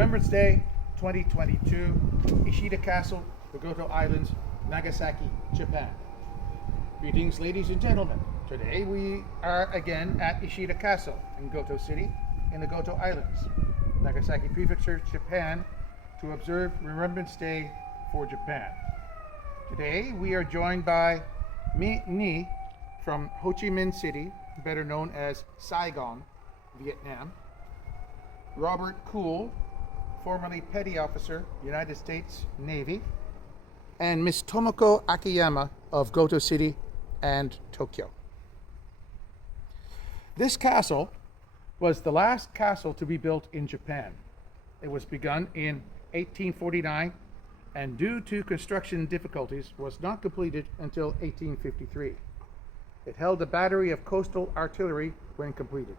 Remembrance Day 2022, Ishida Castle, the Goto Islands, Nagasaki, Japan. Greetings, ladies and gentlemen. Today we are again at Ishida Castle in Goto City in the Goto Islands, Nagasaki Prefecture, Japan, to observe Remembrance Day for Japan. Today we are joined by Ni from Ho Chi Minh City, better known as Saigon, Vietnam, Robert Kuhl, formerly Petty Officer, United States Navy, and Miss Tomoko Akiyama of Goto City and Tokyo. This castle was the last castle to be built in Japan. It was begun in 1849 and due to construction difficulties was not completed until 1853. It held a battery of coastal artillery when completed.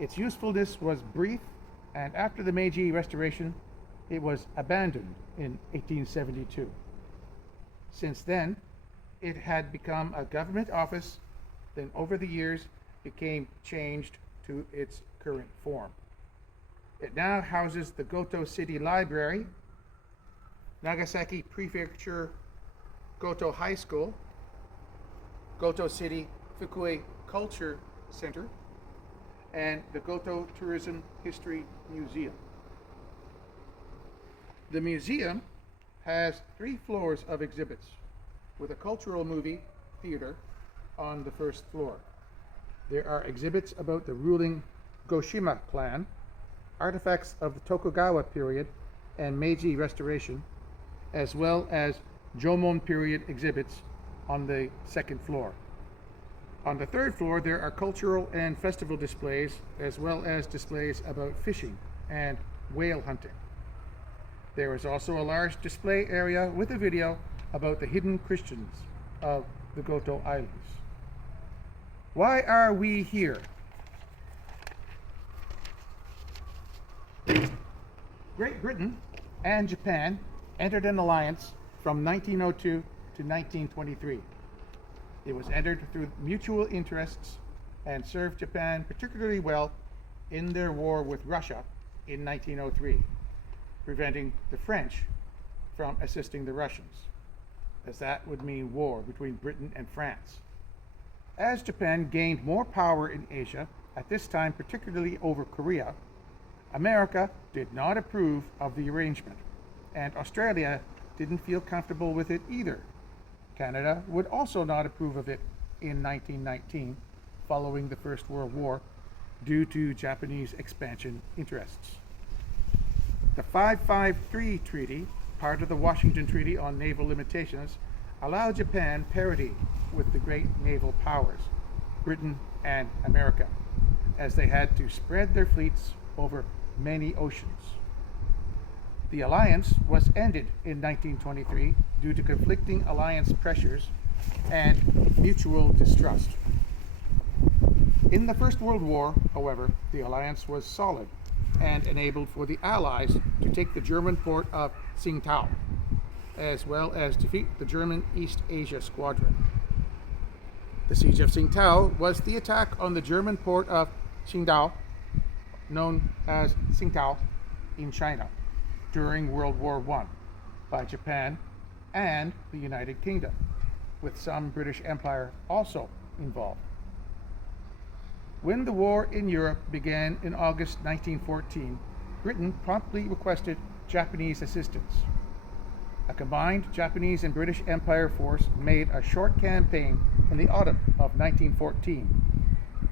Its usefulness was brief, and after the Meiji Restoration, it was abandoned in 1872. Since then, it had become a government office, then over the years became changed to its current form. It now houses the Goto City Library, Nagasaki Prefecture Goto High School, Goto City Fukui Culture Center, and the Goto Tourism History Museum. The museum has 3 floors of exhibits, with a cultural movie theater on the first floor. There are exhibits about the ruling Goshima clan, artifacts of the Tokugawa period and Meiji Restoration, as well as Jomon period exhibits on the second floor. On the third floor, there are cultural and festival displays, as well as displays about fishing and whale hunting. There is also a large display area with a video about the hidden Christians of the Goto Islands. Why are we here? Great Britain and Japan entered an alliance from 1902 to 1923. It was entered through mutual interests and served Japan particularly well in their war with Russia in 1903, preventing the French from assisting the Russians, as that would mean war between Britain and France. As Japan gained more power in Asia, at this time particularly over Korea, America did not approve of the arrangement, and Australia didn't feel comfortable with it either. Canada would also not approve of it in 1919, following the First World War, due to Japanese expansion interests. The 553 Treaty, part of the Washington Treaty on Naval Limitations, allowed Japan parity with the great naval powers, Britain and America, as they had to spread their fleets over many oceans. The alliance was ended in 1923 due to conflicting alliance pressures and mutual distrust. In the First World War, however, the alliance was solid and enabled for the Allies to take the German port of Tsingtao, as well as defeat the German East Asia Squadron. The Siege of Tsingtao was the attack on the German port of Qingdao, known as Tsingtao, in China, during World War I by Japan and the United Kingdom, with some British Empire also involved. When the war in Europe began in August 1914, Britain promptly requested Japanese assistance. A combined Japanese and British Empire force made a short campaign in the autumn of 1914,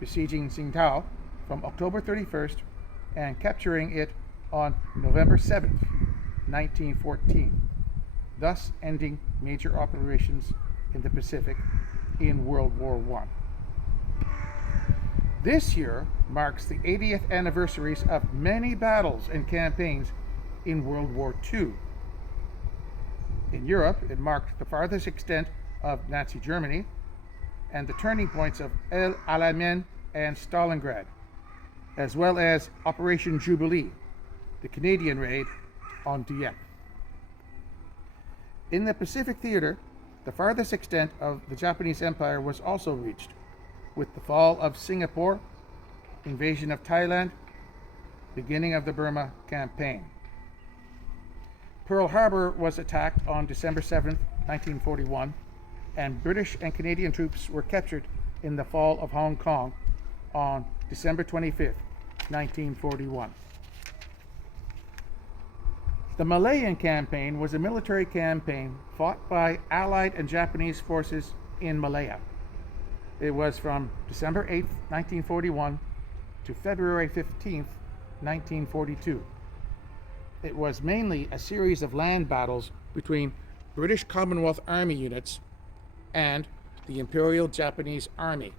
besieging Tsingtao from October 31st and capturing it on November 7th, 1914, thus ending major operations in the Pacific in World War I. This year marks the 80th anniversaries of many battles and campaigns in World War II. In Europe, it marked the farthest extent of Nazi Germany and the turning points of El Alamein and Stalingrad, as well as Operation Jubilee, the Canadian raid on Dieppe. In the Pacific theater, the farthest extent of the Japanese Empire was also reached, with the fall of Singapore, invasion of Thailand, beginning of the Burma campaign. Pearl Harbor was attacked on December 7, 1941, and British and Canadian troops were captured in the fall of Hong Kong on December 25, 1941. The Malayan campaign was a military campaign fought by Allied and Japanese forces in Malaya. It was from December 8, 1941 to February 15, 1942. It was mainly a series of land battles between British Commonwealth Army units and the Imperial Japanese Army.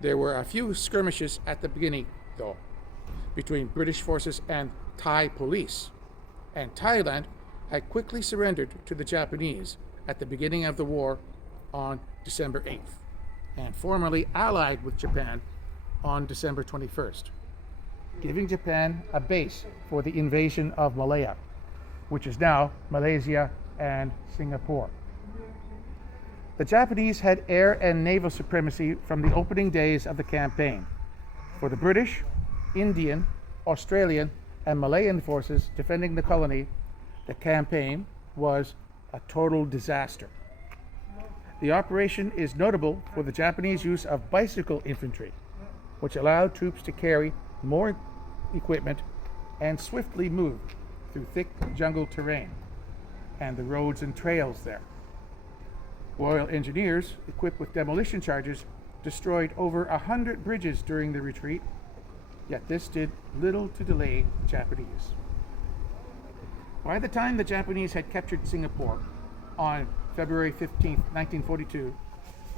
There were a few skirmishes at the beginning, though, between British forces and Thai police, and Thailand had quickly surrendered to the Japanese at the beginning of the war on December 8th, and formally allied with Japan on December 21st, giving Japan a base for the invasion of Malaya, which is now Malaysia and Singapore. The Japanese had air and naval supremacy from the opening days of the campaign. For the British, Indian, Australian, and Malayan forces defending the colony, the campaign was a total disaster. The operation is notable for the Japanese use of bicycle infantry, which allowed troops to carry more equipment and swiftly move through thick jungle terrain and the roads and trails there. Royal Engineers, equipped with demolition charges, destroyed over 100 bridges during the retreat, yet this did little to delay the Japanese. By the time the Japanese had captured Singapore on February 15, 1942,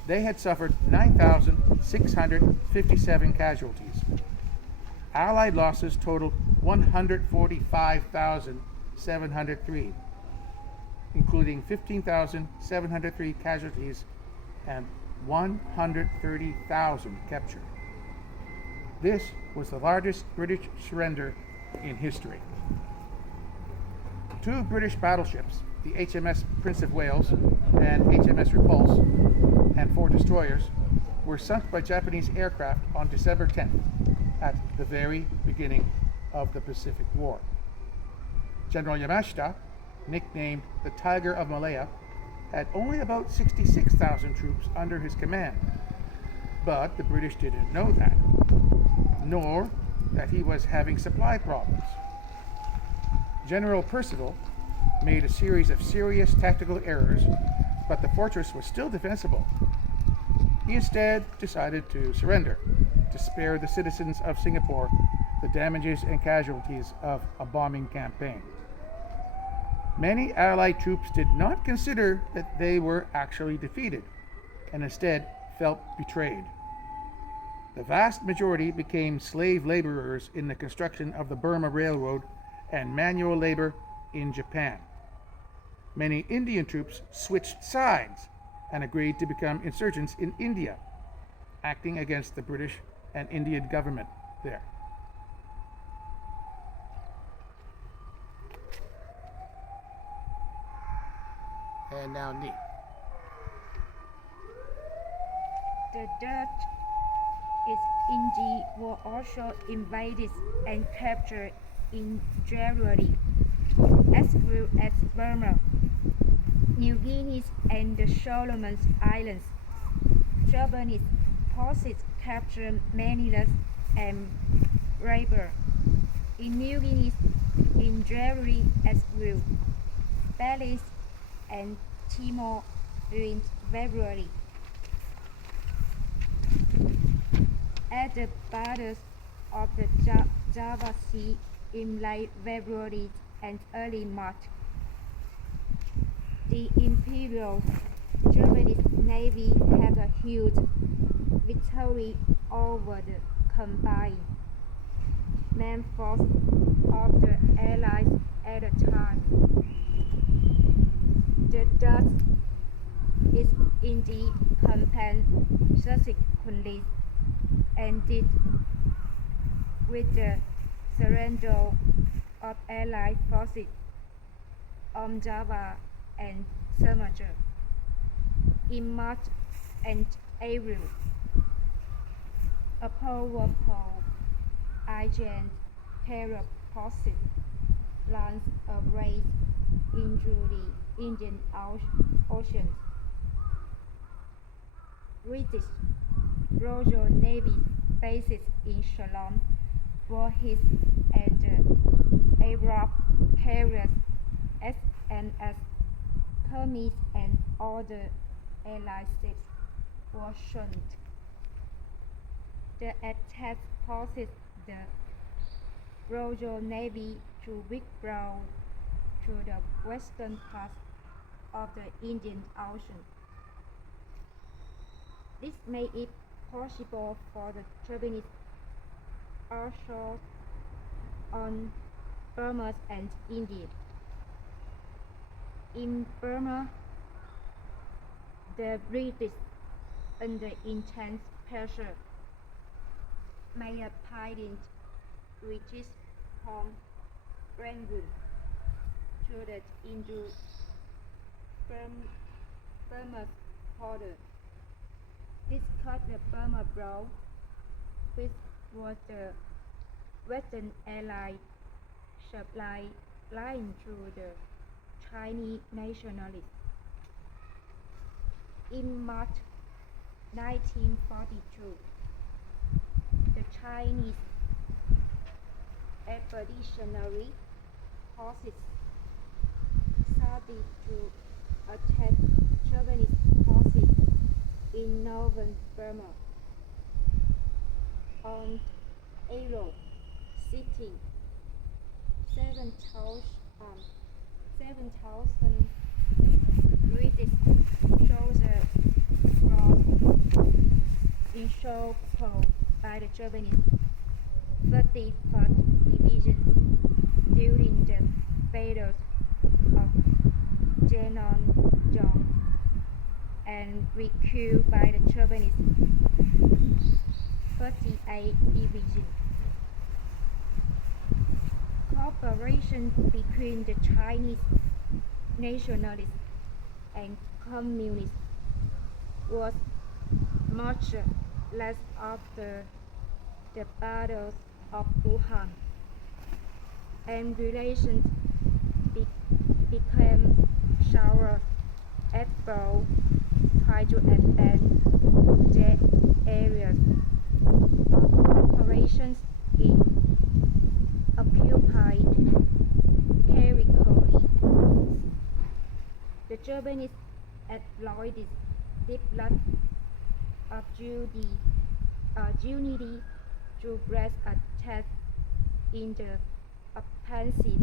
they had suffered 9,657 casualties. Allied losses totaled 145,703, including 15,703 casualties and 130,000 captured. This was the largest British surrender in history. Two British battleships, the HMS Prince of Wales and HMS Repulse, and 4 destroyers, were sunk by Japanese aircraft on December 10th, at the very beginning of the Pacific War. General Yamashita, nicknamed the Tiger of Malaya, had only about 66,000 troops under his command. But the British didn't know that, nor that he was having supply problems. General Percival made a series of serious tactical errors, but the fortress was still defensible. He instead decided to surrender to spare the citizens of Singapore the damages and casualties of a bombing campaign. Many Allied troops did not consider that they were actually defeated, and instead felt betrayed. The vast majority became slave laborers in the construction of the Burma Railroad and manual labor in Japan. Many Indian troops switched sides and agreed to become insurgents in India, acting against the British and Indian government there. And now Ni. The Dutch East Indies were also invaded and captured in January, as well as Burma, New Guinea, and the Solomon Islands. Japanese forces captured Manila and Raipur in New Guinea in January as well, Belize and Timor in February. At the borders of the Java Sea in late February and early March, the Imperial Japanese Navy had a huge victory over the combined main force of the Allies at the time. The Dutch East Indies campaign subsequently ended with the surrender of Allied forces on Java and Sumatra in March and April. A powerful agent terror-positive lines of raids into the Indian Ocean. British Royal Navy bases in Ceylon were hit, and aircraft carriers SMS Kermit and other Allied ships were sunk. The attack caused the Royal Navy to withdraw to the western part of the Indian Ocean. This made it possible for the Japanese assault on Burma and India. In Burma, the British, under intense pressure, made a pilot retreat from Rangoon to the Indo-Burma border. This cut the Burma Road, which was the Western Allied supply line to the Chinese nationalists. In March 1942, the Chinese Expeditionary Forces started to attack Japanese forces in northern Burma. On April 16, 7,000 British soldiers were encircled by the Japanese 31st Division during the battles of Janong and were killed by the Japanese 38th Division. Cooperation between the Chinese nationalists and communists was much less after the battles of Wuhan, and relations became sour as both tried to advance their areas of operations in occupied territory. The Japanese exploited this lack of unity to press attack in the offensive.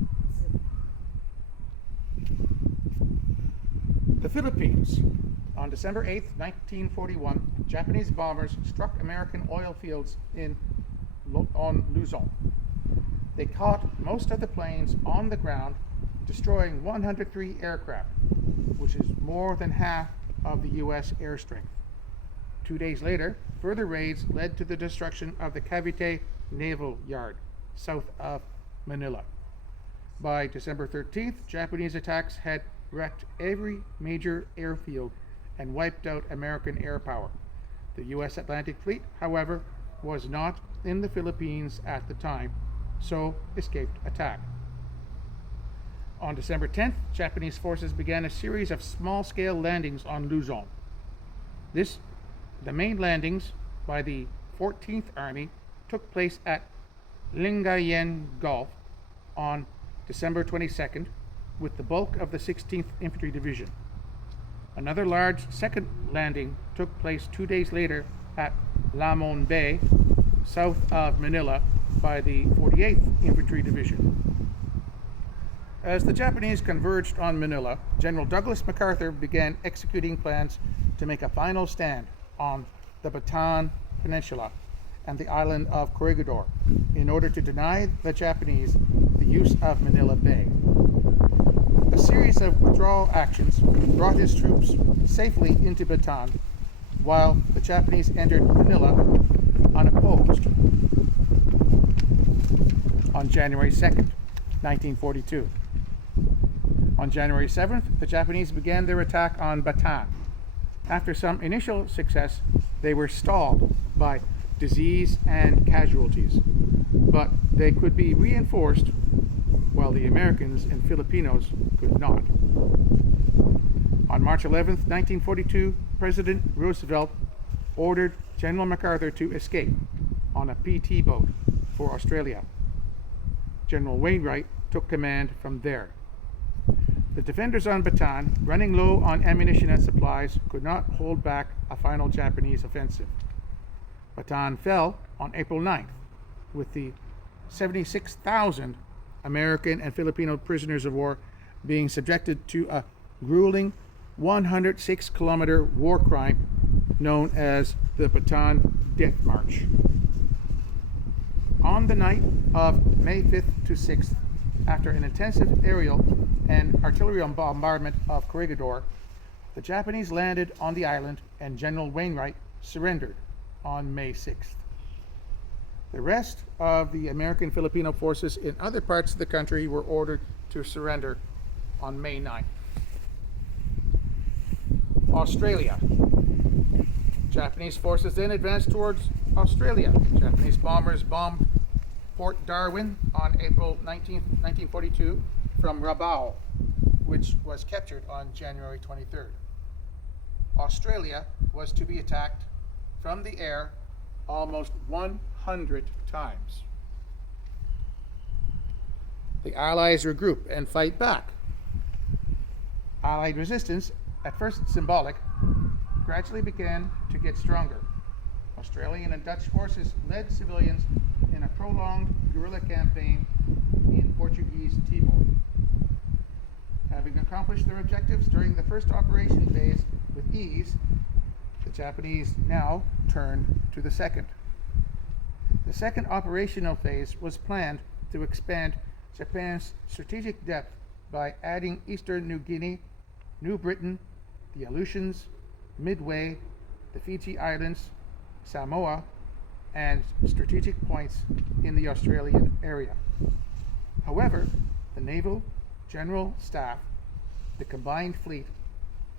The Philippines. On December 8, 1941, Japanese bombers struck American oil fields on Luzon. They caught most of the planes on the ground, destroying 103 aircraft, which is more than half of the U.S. air strength. 2 days later, further raids led to the destruction of the Cavite Naval Yard, south of Manila. By December 13th, Japanese attacks had wrecked every major airfield and wiped out American air power. The U.S. Atlantic Fleet, however, was not in the Philippines at the time, so escaped attack. On December 10th, Japanese forces began a series of small-scale landings on Luzon. The main landings by the 14th Army took place at Lingayen Gulf on December 22nd, with the bulk of the 16th Infantry Division. Another large second landing took place 2 days later at Lamon Bay, south of Manila, by the 48th Infantry Division. As the Japanese converged on Manila, General Douglas MacArthur began executing plans to make a final stand on the Bataan Peninsula and the island of Corregidor in order to deny the Japanese the use of Manila Bay. A series of withdrawal actions brought his troops safely into Bataan, while the Japanese entered Manila unopposed on January 2nd, 1942. On January 7th, the Japanese began their attack on Bataan. After some initial success, they were stalled by disease and casualties. But but they could be reinforced while the Americans and Filipinos could not. On March 11, 1942, President Roosevelt ordered General MacArthur to escape on a PT boat for Australia. General Wainwright took command from there. The defenders on Bataan, running low on ammunition and supplies, could not hold back a final Japanese offensive. Bataan fell on April 9th, with the 76,000 American and Filipino prisoners of war being subjected to a grueling 106-kilometer war crime known as the Bataan Death March. On the night of May 5th to 6th, after an intensive aerial and artillery bombardment of Corregidor, the Japanese landed on the island and General Wainwright surrendered on May 6th. The rest of the American Filipino forces in other parts of the country were ordered to surrender on May 9th. Australia. Japanese forces then advanced towards Australia. Japanese bombers bombed Port Darwin on April 19, 1942 from Rabaul, which was captured on January 23rd. Australia was to be attacked from the air almost 100 times. The Allies regroup and fight back. Allied resistance, at first symbolic, gradually began to get stronger. Australian and Dutch forces led civilians in a prolonged guerrilla campaign in Portuguese Timor. Having accomplished their objectives during the first operation phase with ease, the Japanese now turned to the second. The second operational phase was planned to expand Japan's strategic depth by adding Eastern New Guinea, New Britain, the Aleutians, Midway, the Fiji Islands, Samoa, and strategic points in the Australian area. However, the Naval General Staff, the Combined Fleet,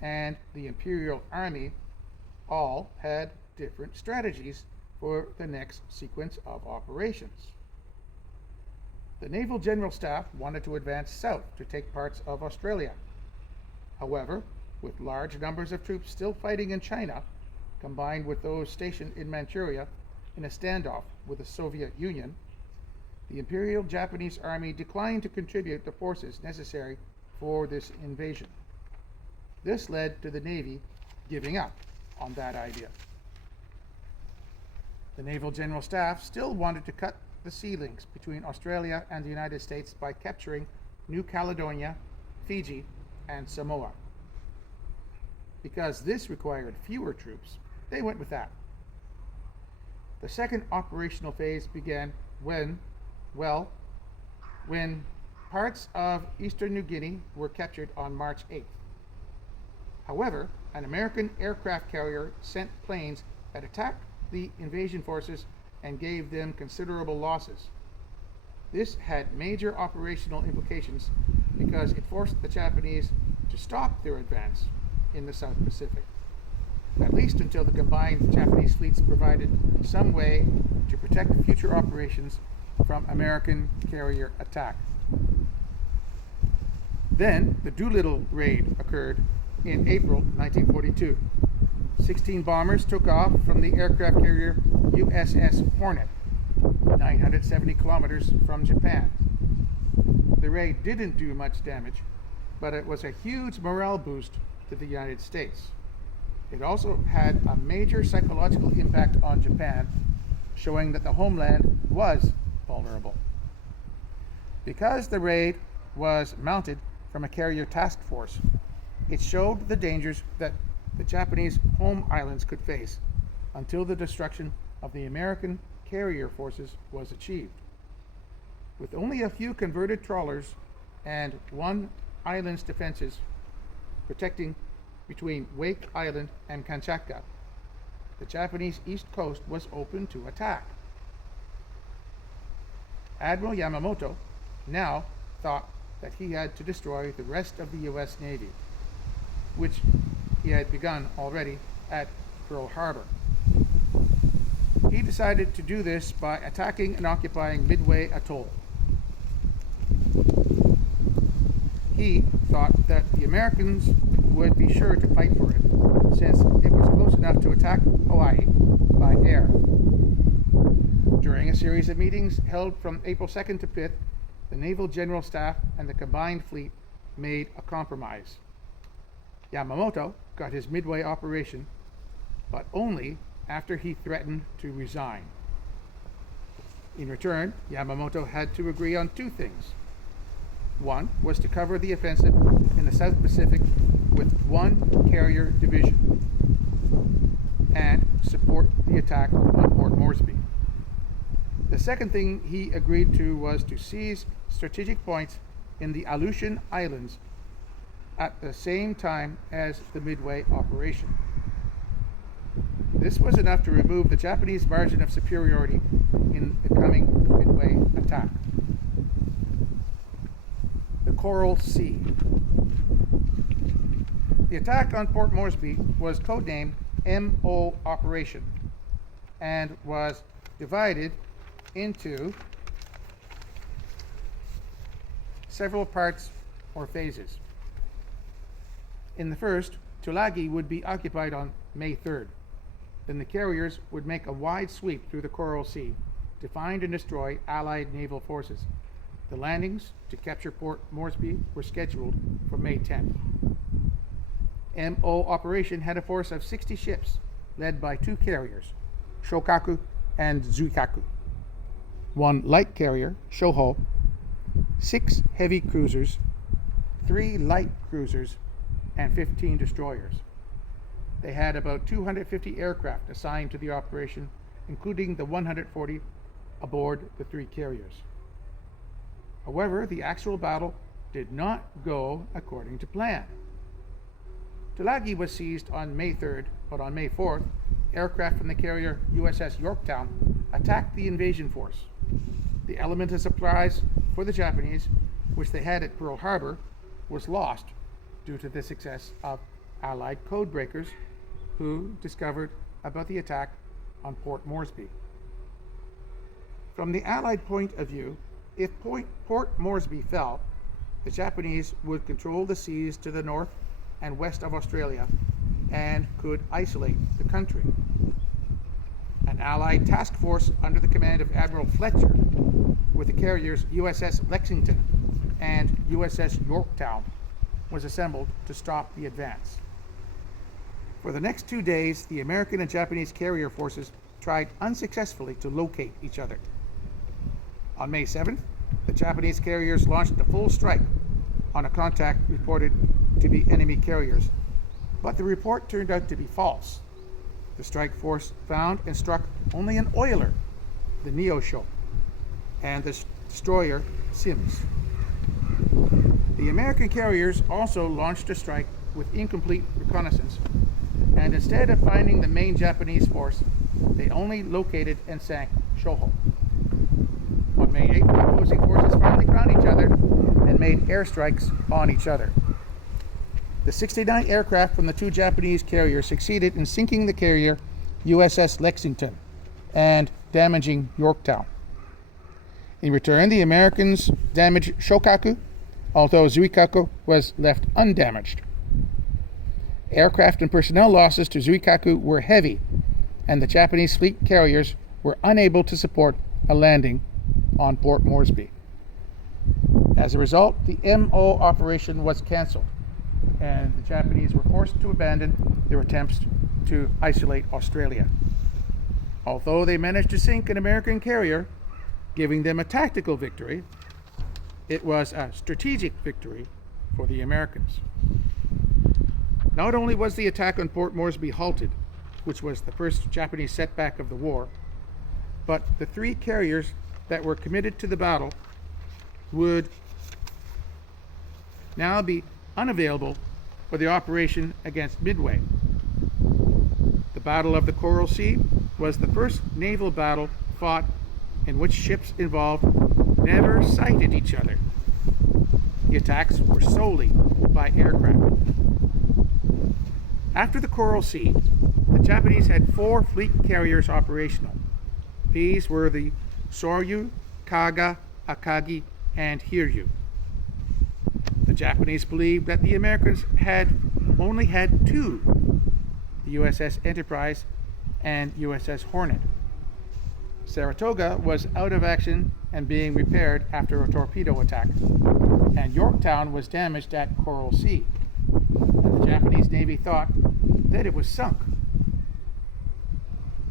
and the Imperial Army all had different strategies for the next sequence of operations. The Naval General Staff wanted to advance south to take parts of Australia. However, with large numbers of troops still fighting in China, combined with those stationed in Manchuria in a standoff with the Soviet Union, the Imperial Japanese Army declined to contribute the forces necessary for this invasion. This led to the Navy giving up on that idea. The Naval General Staff still wanted to cut the sea links between Australia and the United States by capturing New Caledonia, Fiji, and Samoa. Because this required fewer troops, they went with that. The second operational phase began when parts of Eastern New Guinea were captured on March 8th. However, an American aircraft carrier sent planes that attacked the invasion forces and gave them considerable losses. This had major operational implications because it forced the Japanese to stop their advance in the South Pacific, at least until the combined Japanese fleets provided some way to protect future operations from American carrier attack. Then the Doolittle raid occurred in April 1942. 16 bombers took off from the aircraft carrier USS Hornet, 970 kilometers from Japan. The raid didn't do much damage, but it was a huge morale boost to the United States. It also had a major psychological impact on Japan, showing that the homeland was vulnerable. Because the raid was mounted from a carrier task force, it showed the dangers that the Japanese home islands could face until the destruction of the American carrier forces was achieved. With only a few converted trawlers and one island's defenses protecting between Wake Island and Kamchatka, the Japanese east coast was open to attack. Admiral Yamamoto now thought that he had to destroy the rest of the U.S. Navy, which he had begun already at Pearl Harbor. he decided to do this by attacking and occupying Midway Atoll. He thought that the Americans would be sure to fight for it, since it was close enough to attack Hawaii by air. During a series of meetings held from April 2nd to 5th, the Naval General Staff and the combined fleet made a compromise. Yamamoto got his Midway operation, but only after he threatened to resign. In return, Yamamoto had to agree on two things. One was to cover the offensive in the South Pacific with one carrier division and support the attack on Port Moresby. The second thing he agreed to was to seize strategic points in the Aleutian Islands at the same time as the Midway operation. This was enough to remove the Japanese margin of superiority in the coming Midway attack. The Coral Sea. The attack on Port Moresby was codenamed MO Operation and was divided into several parts or phases. In the first, Tulagi would be occupied on May 3rd. Then the carriers would make a wide sweep through the Coral Sea to find and destroy Allied naval forces. The landings to capture Port Moresby were scheduled for May 10th. MO Operation had a force of 60 ships, led by two carriers, Shokaku and Zuikaku, one light carrier, Shoho, 6 heavy cruisers, 3 light cruisers, and 15 destroyers. They had about 250 aircraft assigned to the operation, including the 140 aboard the 3 carriers. However, the actual battle did not go according to plan. Tulagi was seized on May 3rd, but on May 4th, aircraft from the carrier USS Yorktown attacked the invasion force. The element of surprise for the Japanese, which they had at Pearl Harbor, was lost due to the success of Allied codebreakers who discovered about the attack on Port Moresby. From the Allied point of view, if Port Moresby fell, the Japanese would control the seas to the north and west of Australia and could isolate the country. An Allied task force under the command of Admiral Fletcher, with the carriers USS Lexington and USS Yorktown, was assembled to stop the advance. For the next 2 days, the American and Japanese carrier forces tried unsuccessfully to locate each other. On May 7th, the Japanese carriers launched a full strike on a contact reported to be enemy carriers, but the report turned out to be false. The strike force found and struck only an oiler, the Neosho, and the destroyer Sims. The American carriers also launched a strike with incomplete reconnaissance, and instead of finding the main Japanese force, they only located and sank Shoho. On May 8th, the opposing forces finally found each other and made airstrikes on each other. The 69 aircraft from the 2 Japanese carriers succeeded in sinking the carrier USS Lexington and damaging Yorktown. In return, the Americans damaged Shokaku, although Zuikaku was left undamaged. Aircraft and personnel losses to Zuikaku were heavy, and the Japanese fleet carriers were unable to support a landing on Port Moresby. As a result, the MO operation was cancelled, and the Japanese were forced to abandon their attempts to isolate Australia. Although they managed to sink an American carrier, giving them a tactical victory, it was a strategic victory for the Americans. Not only was the attack on Port Moresby halted, which was the first Japanese setback of the war, but the 3 carriers that were committed to the battle would now be unavailable for the operation against Midway. The Battle of the Coral Sea was the first naval battle fought in which ships involved never sighted each other. The attacks were solely by aircraft. After the Coral Sea, the Japanese had 4 fleet carriers operational, These were the Soryu, Kaga, Akagi, and Hiryu. The Japanese believed that the Americans had only had two, the USS Enterprise and USS Hornet. Saratoga was out of action and being repaired after a torpedo attack, and Yorktown was damaged at Coral Sea, and the Japanese Navy thought that it was sunk.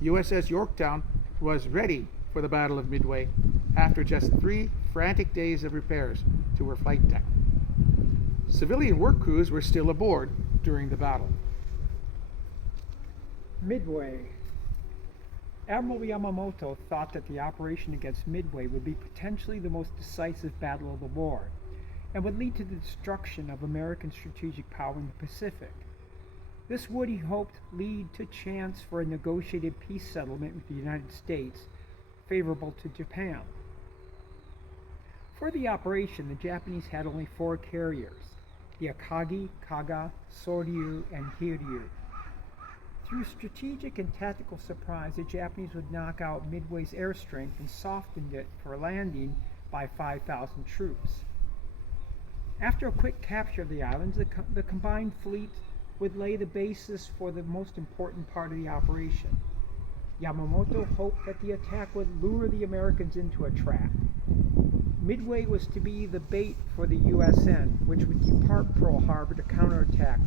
USS Yorktown was ready for the Battle of Midway after just 3 frantic days of repairs to her flight deck. Civilian work crews were still aboard during the battle. Midway. Admiral Yamamoto thought that the operation against Midway would be potentially the most decisive battle of the war and would lead to the destruction of American strategic power in the Pacific. This would, he hoped, lead to chance for a negotiated peace settlement with the United States favorable to Japan. For the operation, the Japanese had only 4 carriers, the Akagi, Kaga, Soryu, and Hiryu. Through strategic and tactical surprise, the Japanese would knock out Midway's air strength and softened it for landing by 5,000 troops. After a quick capture of the islands, the combined fleet would lay the basis for the most important part of the operation. Yamamoto hoped that the attack would lure the Americans into a trap. Midway was to be the bait for the USN, which would depart Pearl Harbor to counterattack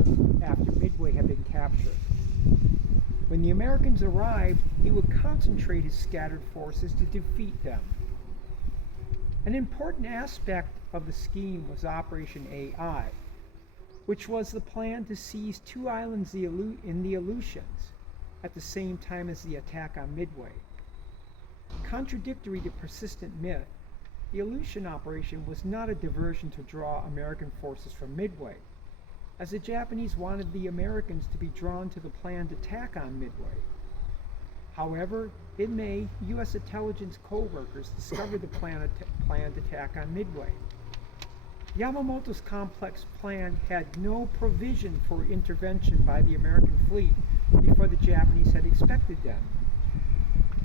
after Midway had been captured. When the Americans arrived, he would concentrate his scattered forces to defeat them. An important aspect of the scheme was Operation AI, which was the plan to seize 2 islands in the Aleutians at the same time as the attack on Midway. Contradictory to persistent myth, the Aleutian operation was not a diversion to draw American forces from Midway, as the Japanese wanted the Americans to be drawn to the planned attack on Midway. However, in May, U.S. intelligence co-workers discovered the planned attack on Midway. Yamamoto's complex plan had no provision for intervention by the American fleet before the Japanese had expected them.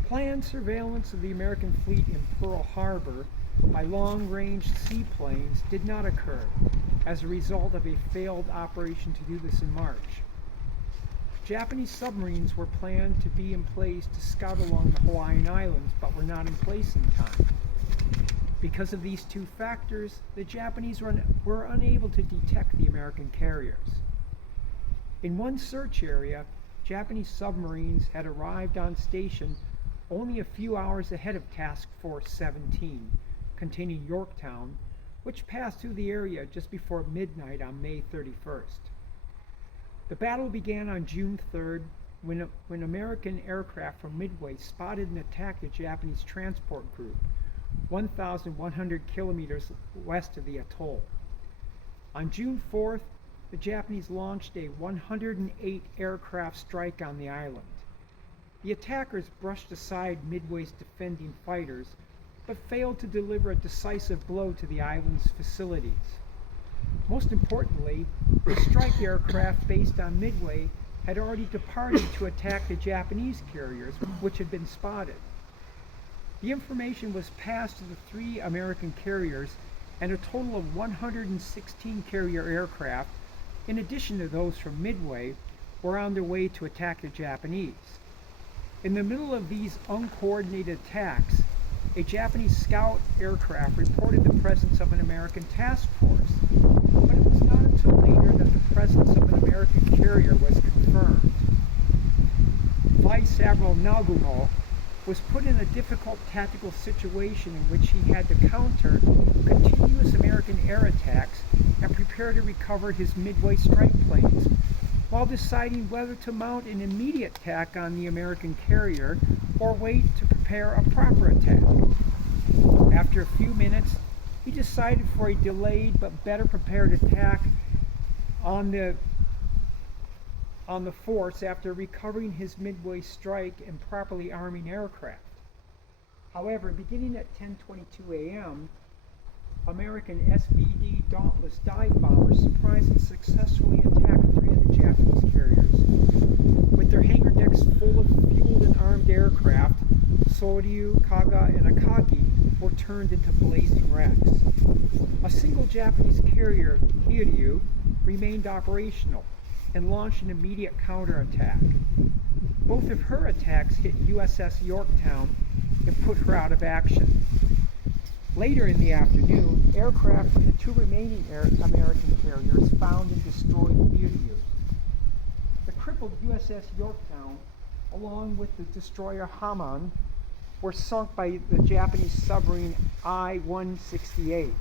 Planned surveillance of the American fleet in Pearl Harbor by long-range seaplanes did not occur as a result of a failed operation to do this in March. Japanese submarines were planned to be in place to scout along the Hawaiian Islands, but were not in place in time. Because of these 2 factors, the Japanese were unable to detect the American carriers. In one search area, Japanese submarines had arrived on station only a few hours ahead of Task Force 17, containing Yorktown, which passed through the area just before midnight on May 31st. The battle began on June 3rd when American aircraft from Midway spotted and attacked a Japanese transport group 1,100 kilometers west of the atoll. On June 4th, the Japanese launched a 108 aircraft strike on the island. The attackers brushed aside Midway's defending fighters, but failed to deliver a decisive blow to the island's facilities. Most importantly, the strike aircraft based on Midway had already departed to attack the Japanese carriers, which had been spotted. The information was passed to the 3 American carriers, and a total of 116 carrier aircraft, in addition to those from Midway, were on their way to attack the Japanese. In the middle of these uncoordinated attacks, a Japanese scout aircraft reported the presence of an American task force, but it was not until later that the presence of an American carrier was confirmed. Vice Admiral Nagumo was put in a difficult tactical situation in which he had to counter continuous American air attacks and prepare to recover his Midway strike planes, while deciding whether to mount an immediate attack on the American carrier or wait to prepare a proper attack. After a few minutes, he decided for a delayed but better prepared attack on the force after recovering his Midway strike and properly arming aircraft. However, beginning at 10:22 a.m., American SBD Dauntless dive bombers surprised and successfully attacked 3 of the Japanese carriers. With their hangar decks full of fueled and armed aircraft, Soryu, Kaga, and Akagi were turned into blazing wrecks. A single Japanese carrier, Hiryu, remained operational and launched an immediate counterattack. Both of her attacks hit USS Yorktown and put her out of action. Later in the afternoon, aircraft from the two remaining American carriers found and destroyed Hiryu. The crippled USS Yorktown, along with the destroyer Haman, were sunk by the Japanese submarine I-168.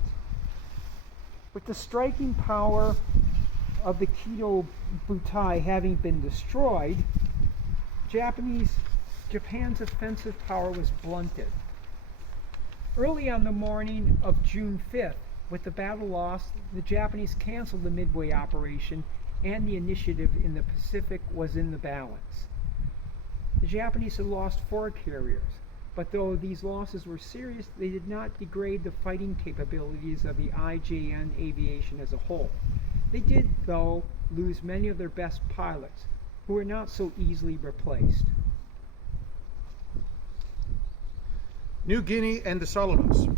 With the striking power of the Kido Butai having been destroyed, Japan's offensive power was blunted. Early on the morning of June 5th, with the battle lost, the Japanese canceled the Midway operation, and the initiative in the Pacific was in the balance. The Japanese had lost 4 carriers, but though these losses were serious, they did not degrade the fighting capabilities of the IJN aviation as a whole. They did, though, lose many of their best pilots, who were not so easily replaced. New Guinea and the Solomons.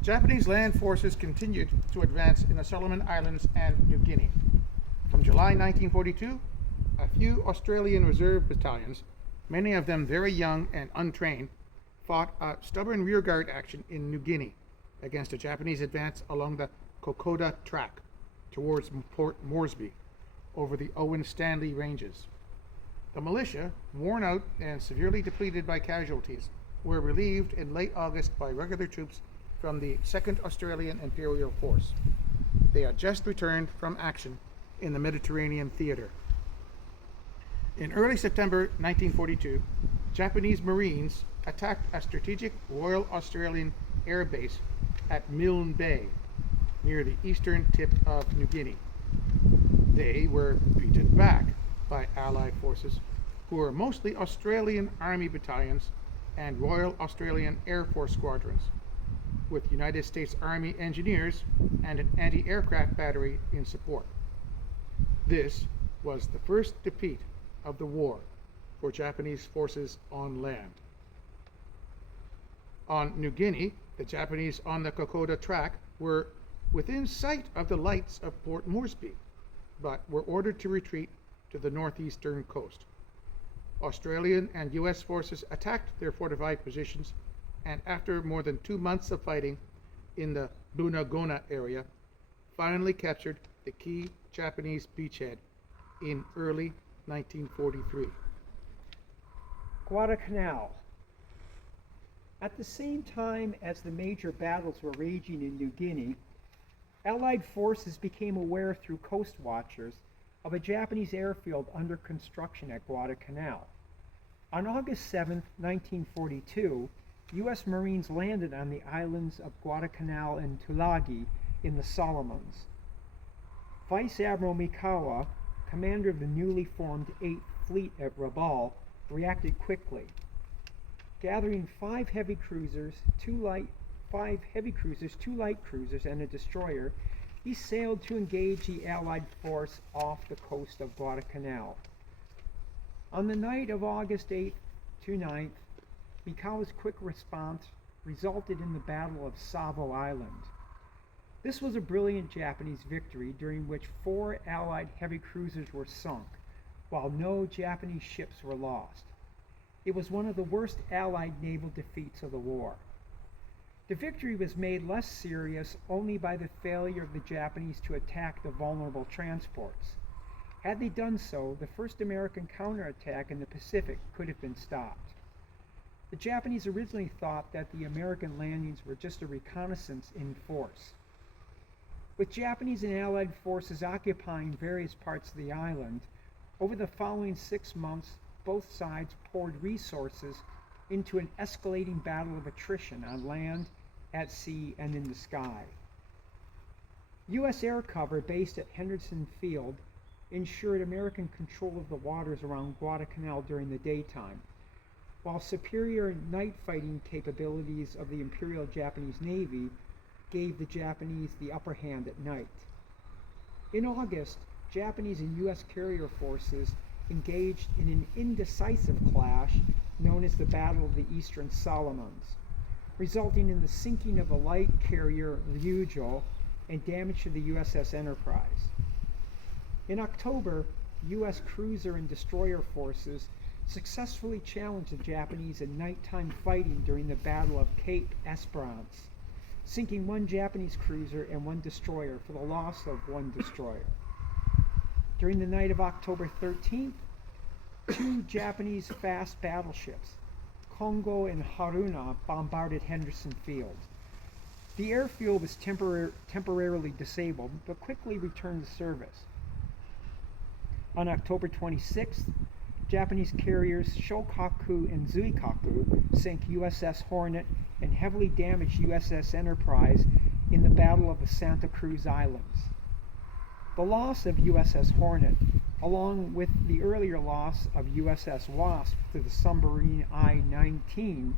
Japanese land forces continued to advance in the Solomon Islands and New Guinea. From July 1942, a few Australian reserve battalions, many of them very young and untrained, fought a stubborn rearguard action in New Guinea against a Japanese advance along the Kokoda Track towards Port Moresby over the Owen Stanley Ranges. The militia, worn out and severely depleted by casualties, were relieved in late August by regular troops from the 2nd Australian Imperial Force. They had just returned from action in the Mediterranean theater. In early September 1942, Japanese Marines attacked a strategic Royal Australian Air Base at Milne Bay, near the eastern tip of New Guinea. They were beaten back by Allied forces, who were mostly Australian Army battalions and Royal Australian Air Force squadrons, with United States Army engineers and an anti-aircraft battery in support. This was the first defeat of the war for Japanese forces on land. On New Guinea, the Japanese on the Kokoda Track were within sight of the lights of Port Moresby, but were ordered to retreat to the northeastern coast. Australian and U.S. forces attacked their fortified positions, and after more than 2 months of fighting in the Bunagona area, finally captured the key Japanese beachhead in early 1943. Guadalcanal. At the same time as the major battles were raging in New Guinea, Allied forces became aware through coast watchers of a Japanese airfield under construction at Guadalcanal. On August 7, 1942, U.S. Marines landed on the islands of Guadalcanal and Tulagi in the Solomons. Vice Admiral Mikawa, commander of the newly formed 8th Fleet at Rabaul, reacted quickly. Gathering 5 heavy cruisers, 2 light cruisers, and a destroyer, he sailed to engage the Allied force off the coast of Guadalcanal. On the night of August 8th to 9th, Mikawa's quick response resulted in the Battle of Savo Island. This was a brilliant Japanese victory during which 4 Allied heavy cruisers were sunk, while no Japanese ships were lost. It was one of the worst Allied naval defeats of the war. The victory was made less serious only by the failure of the Japanese to attack the vulnerable transports. Had they done so, the first American counterattack in the Pacific could have been stopped. The Japanese originally thought that the American landings were just a reconnaissance in force. With Japanese and Allied forces occupying various parts of the island, over the following 6 months, both sides poured resources into an escalating battle of attrition on land, at sea, and in the sky. U.S. air cover based at Henderson Field ensured American control of the waters around Guadalcanal during the daytime, while superior night fighting capabilities of the Imperial Japanese Navy gave the Japanese the upper hand at night. In August, Japanese and U.S. carrier forces engaged in an indecisive clash known as the Battle of the Eastern Solomons, resulting in the sinking of the light carrier Ryujo and damage to the USS Enterprise. In October, U.S. cruiser and destroyer forces successfully challenged the Japanese in nighttime fighting during the Battle of Cape Esperance, sinking one Japanese cruiser and one destroyer for the loss of one destroyer. During the night of October 13th, two Japanese fast battleships, Kongo and Haruna, bombarded Henderson Field. The airfield was temporarily disabled, but quickly returned to service. On October 26th, Japanese carriers Shokaku and Zuikaku sank USS Hornet and heavily damaged USS Enterprise in the Battle of the Santa Cruz Islands. The loss of USS Hornet, along with the earlier loss of USS Wasp to the submarine I-19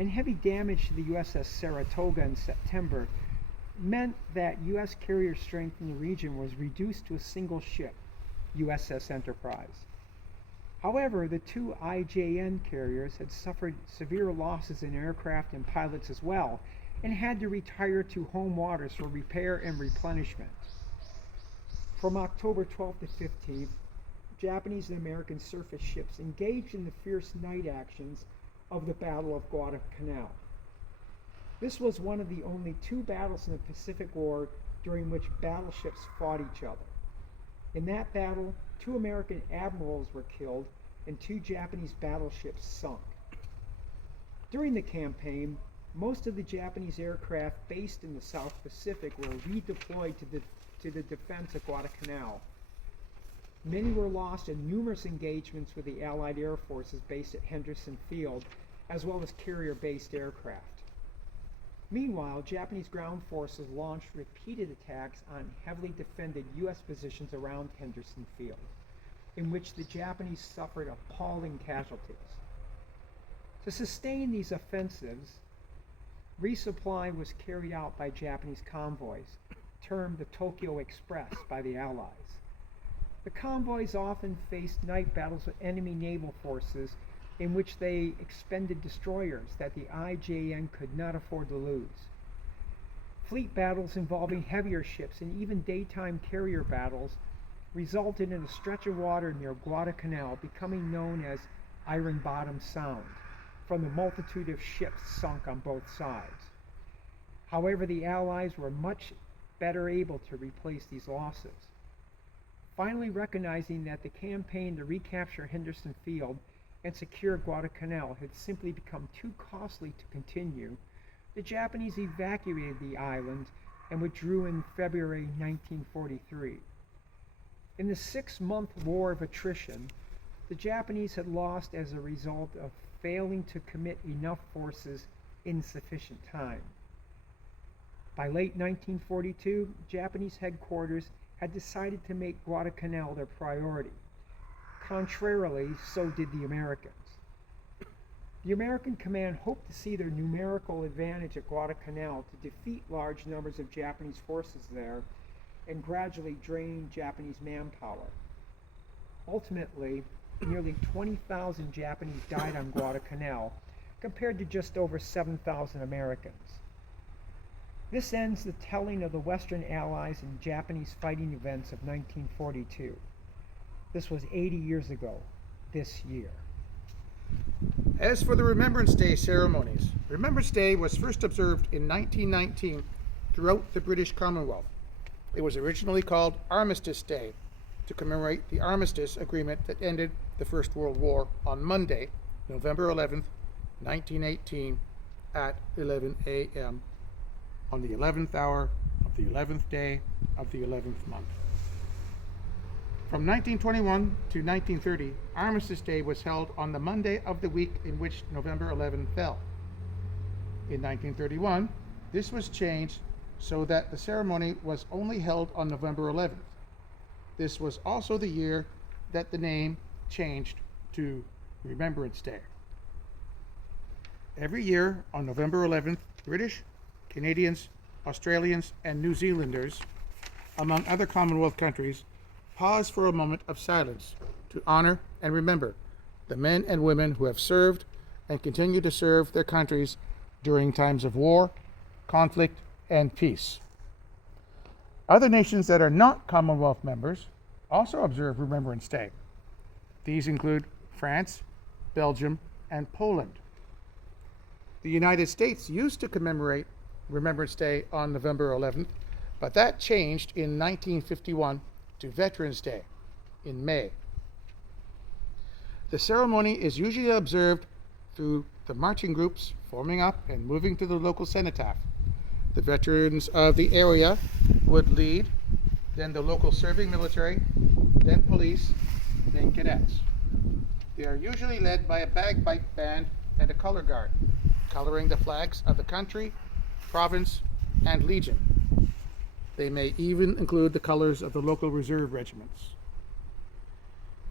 and heavy damage to the USS Saratoga in September, meant that U.S. carrier strength in the region was reduced to a single ship, USS Enterprise. However, the two IJN carriers had suffered severe losses in aircraft and pilots as well, and had to retire to home waters for repair and replenishment. From October 12th to 15th, Japanese and American surface ships engaged in the fierce night actions of the Battle of Guadalcanal. This was one of the only two battles in the Pacific War during which battleships fought each other. In that battle, 2 American admirals were killed and 2 Japanese battleships sunk. During the campaign, most of the Japanese aircraft based in the South Pacific were redeployed to the defense of Guadalcanal. Many were lost in numerous engagements with the Allied air forces based at Henderson Field, as well as carrier-based aircraft. Meanwhile, Japanese ground forces launched repeated attacks on heavily defended U.S. positions around Henderson Field, in which the Japanese suffered appalling casualties. To sustain these offensives, resupply was carried out by Japanese convoys, termed the Tokyo Express by the Allies. The convoys often faced night battles with enemy naval forces in which they expended destroyers that the IJN could not afford to lose. Fleet battles involving heavier ships and even daytime carrier battles resulted in a stretch of water near Guadalcanal becoming known as Iron Bottom Sound, from the multitude of ships sunk on both sides. However, the Allies were much better able to replace these losses. Finally recognizing that the campaign to recapture Henderson Field and secure Guadalcanal had simply become too costly to continue, the Japanese evacuated the island and withdrew in February 1943. In the 6-month war of attrition, the Japanese had lost as a result of failing to commit enough forces in sufficient time. By late 1942, Japanese headquarters had decided to make Guadalcanal their priority. Contrarily, so did the Americans. The American command hoped to see their numerical advantage at Guadalcanal to defeat large numbers of Japanese forces there and gradually drain Japanese manpower. Ultimately, nearly 20,000 Japanese died on Guadalcanal, compared to just over 7,000 Americans. This ends the telling of the Western Allies and Japanese fighting events of 1942. This was 80 years ago this year. As for the Remembrance Day ceremonies, Remembrance Day was first observed in 1919 throughout the British Commonwealth. It was originally called Armistice Day to commemorate the armistice agreement that ended the First World War on Monday, November 11th, 1918 at 11 a.m. on the 11th hour of the 11th day of the 11th month. From 1921 to 1930, Armistice Day was held on the Monday of the week in which November 11 fell. In 1931, this was changed so that the ceremony was only held on November 11th. This was also the year that the name changed to Remembrance Day. Every year on November 11th, British, Canadians, Australians, and New Zealanders, among other Commonwealth countries, pause for a moment of silence to honor and remember the men and women who have served and continue to serve their countries during times of war, conflict, and peace. Other nations that are not Commonwealth members also observe Remembrance Day. These include France, Belgium, and Poland. The United States used to commemorate Remembrance Day on November 11th, but that changed in 1951 to Veterans Day in May. The ceremony is usually observed through the marching groups forming up and moving to the local cenotaph. The veterans of the area would lead, then the local serving military, then police, then cadets. They are usually led by a bagpipe band and a color guard, coloring the flags of the country, province, and legion. They may even include the colors of the local reserve regiments.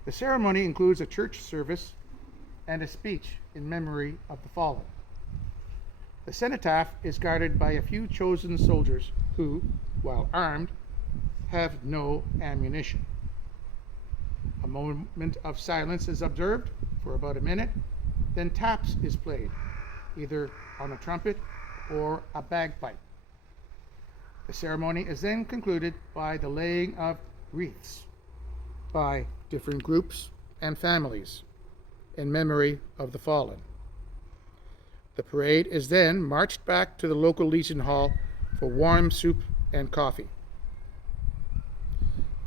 The ceremony includes a church service and a speech in memory of the fallen. The cenotaph is guarded by a few chosen soldiers who, while armed, have no ammunition. A moment of silence is observed for about a minute, then taps is played, either on a trumpet or a bagpipe. The ceremony is then concluded by the laying of wreaths by different groups and families in memory of the fallen. The parade is then marched back to the local Legion Hall for warm soup and coffee.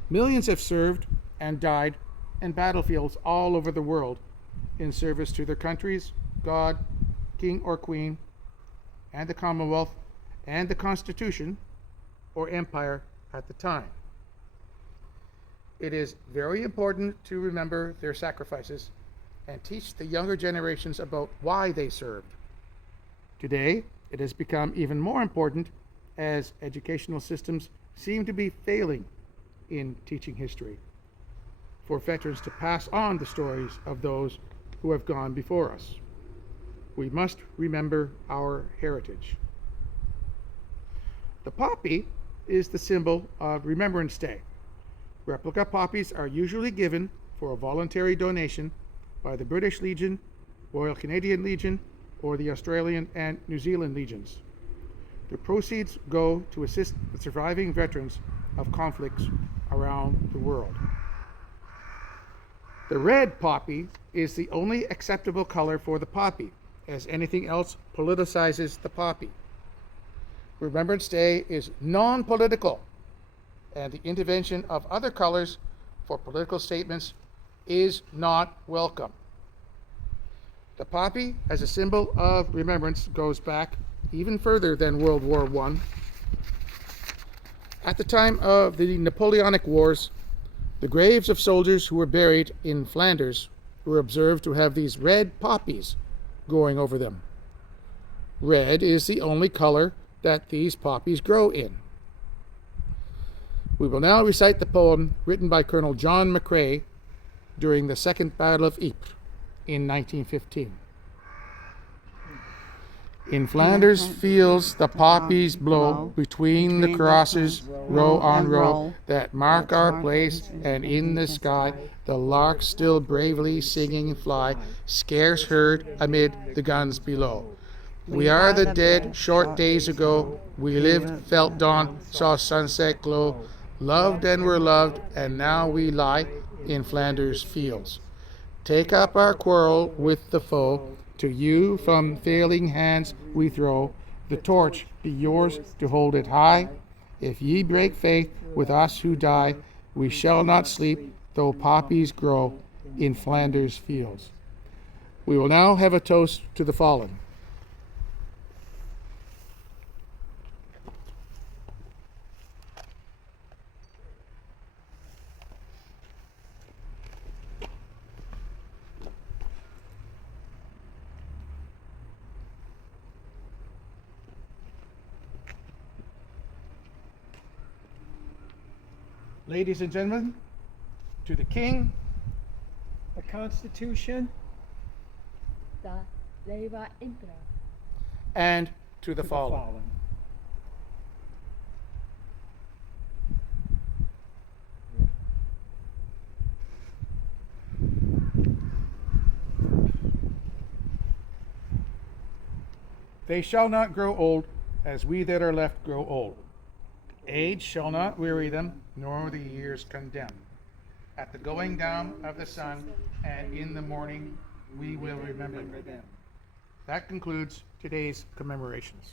Millions have served and died in battlefields all over the world in service to their countries, God, king or queen, and the Commonwealth, and the Constitution or empire at the time. It is very important to remember their sacrifices and teach the younger generations about why they served. Today, it has become even more important as educational systems seem to be failing in teaching history, for veterans to pass on the stories of those who have gone before us. We must remember our heritage. The poppy is the symbol of Remembrance Day. Replica poppies are usually given for a voluntary donation by the British Legion, Royal Canadian Legion, or the Australian and New Zealand Legions. The proceeds go to assist the surviving veterans of conflicts around the world. The red poppy is the only acceptable color for the poppy, as anything else politicizes the poppy. Remembrance Day is non-political, and the intervention of other colors for political statements is not welcome. The poppy, as a symbol of remembrance, goes back even further than World War I. At the time of the Napoleonic Wars, the graves of soldiers who were buried in Flanders were observed to have these red poppies growing over them. Red is the only color that these poppies grow in. We will now recite the poem written by Colonel John McCrae during the Second Battle of Ypres in 1915. In Flanders fields the poppies blow, between the crosses, row on row, that mark our place, and in the sky the larks still bravely singing fly, scarce heard amid the guns below. We are the dead, short days ago, we lived, felt dawn, saw sunset glow, loved and were loved, and now we lie in Flanders fields. Take up our quarrel with the foe, to you from failing hands we throw, the torch be yours to hold it high. If ye break faith with us who die, we shall not sleep, though poppies grow in Flanders fields. We will now have a toast to the fallen. Ladies and gentlemen, to the King, The Constitution, the Leva Emperor. and to the to fallen. the fallen. They shall not grow old, as we that are left grow old. Age shall not weary them, nor the years condemn. At the going down of the sun, and in the morning, we will remember them. That concludes today's commemorations.